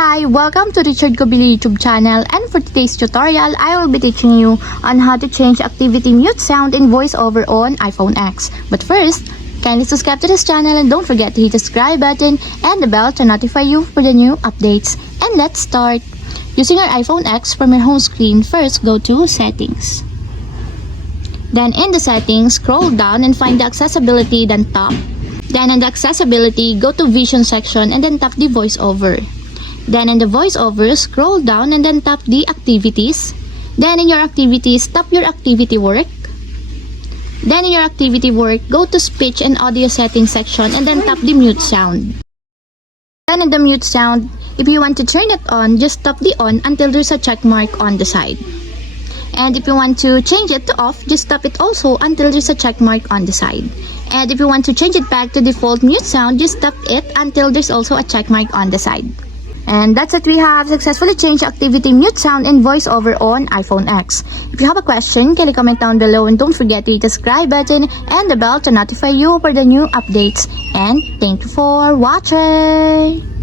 Hi, welcome to Richard Gobili YouTube channel, and for today's tutorial, I will be teaching you on how to change activity mute sound in voiceover on iPhone X. But first, kindly subscribe to this channel and don't forget to hit the subscribe button and the bell to notify you for the new updates. And let's start. Using your iPhone X from your home screen, first go to Settings. Then in the Settings, scroll down and find the Accessibility, then tap. Then in the Accessibility, go to Vision section and then tap the voiceover. Then in the voiceover, scroll down and then tap the Activities. Then in your Activities, tap your Activity Work. Then in your Activity Work, go to Speech and Audio Settings section and then tap the Mute Sound. Then in the Mute Sound, if you want to turn it on, just tap the on until there's a check mark on the side. And if you want to change it to off, just tap it also until there's a check mark on the side. And if you want to change it back to default mute sound, just tap it until there's also a check mark on the side. And that's it, we have successfully changed activity mute sound in voiceover on iPhone X. If you have a question, kindly comment down below and don't forget to hit the subscribe button and the bell to notify you for the new updates. And thank you for watching!